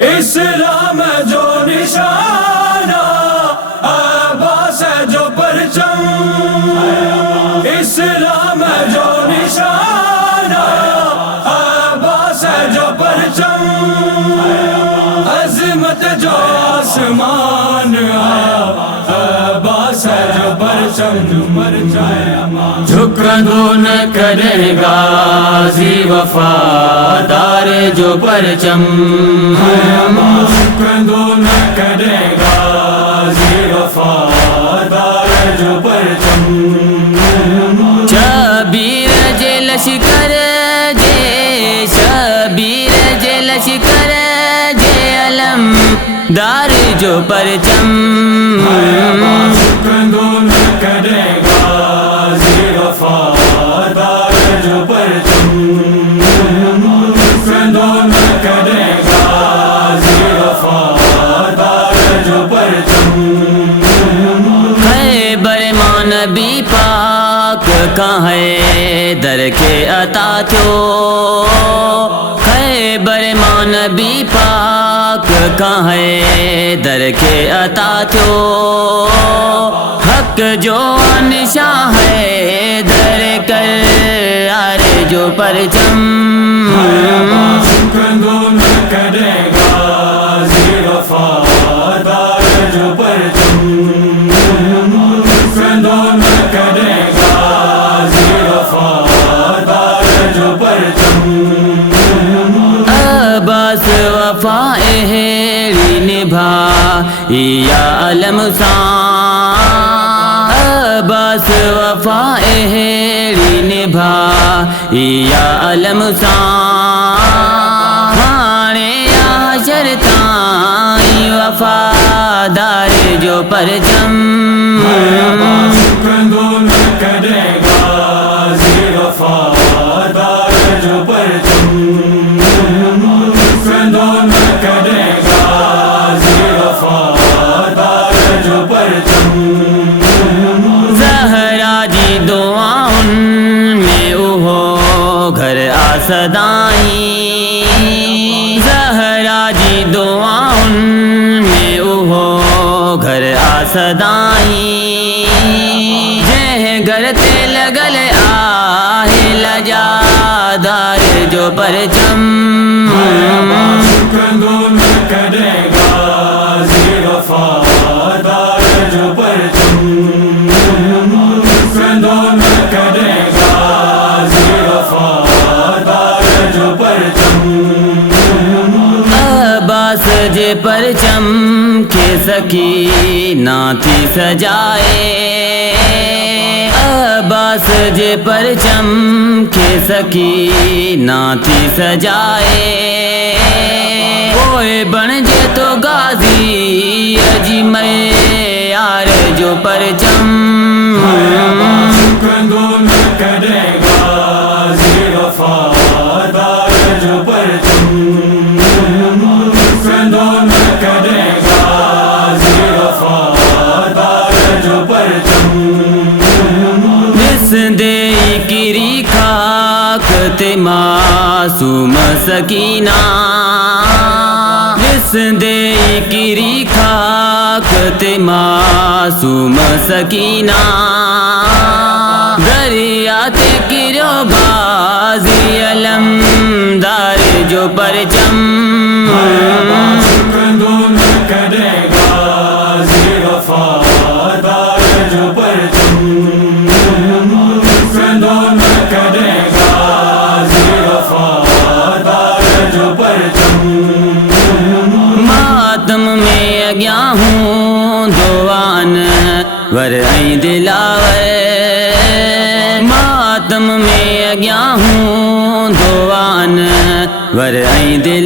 اسلام جو نشانہ عباس ہے جو پرچم، اسلام جو نشانہ عباس ہے جو پرچم، عظمت جو آسمان آیا عباس ہے جو پرچم، جو پرچم جھکندو نہ کرے غازی وفادار جو پرچم، جھکندو نہ کرے غازی وفادار جو پرچم، شبیر جے لشکر جے، شبیر جے لشکر جے علم دار جو پرچم، جھکندو نہ کرے غازی وفادار جو پرچم، جھکندو نہ کرے غازی وفادار جو پرچم، خیبر ماں نبی پاک کہاں ہے در کے عطا تھو، خیبر ماں نبی پاک کہاں ہے در کے عطا تھو، حق جو نشاں ہے در کر آر جو پرچم، جھکندو نہ کرے غازی وفادار جو پرچم، جھکندو نہ کرے غازی وفادار جو پرچم، عباس وفا اہلی نبھا یا علم سان، عباس وفا اہلی نبھا یا علم سان، ہانے حشر تائیں وفادار جو پرچم، جھکندو نہ کرے غازی وفادار جو پرچم، جھکندو نہ کرے غازی وفادار جو پرچم، زہرا جی دعاؤں میں اوہو گھر آسدائیں، زہرا جی دعاؤں میں اوہو گھر آسدائیں، جہ گھر تے لگل آہ لجا دار جو پرچم، جھکندو نہ کرے غازی وفادار جو پرچم، جھکندو نہ کرے غازی وفادار جو پرچم، عباس جے پرچم کے سکینہ تھی سجائے، عباس جے پرچم کے سکینہ تھی سجائے، کوئی بن جے تو غازی اجمل یار جو پرچم، جھکندو نہ کرے غازی وفادار جو پرچم، جھکندو نہ کرے غازی وفادار جو پرچم، دے کری خاک تے معصوم سکینہ، دے کری خاک تے معصوم سکینہ، دریا تے گرو غازی علم دار جو پرچم، جھکندو نہ کرے غازی وفادار جو پرچم، جھکندو نہ کرے غازی وفادار جو پرچم، ماتم میں اگیا ہوں دوان ور این دلاور، ماتم میں اگیا ہوں دوان ور این دلاور،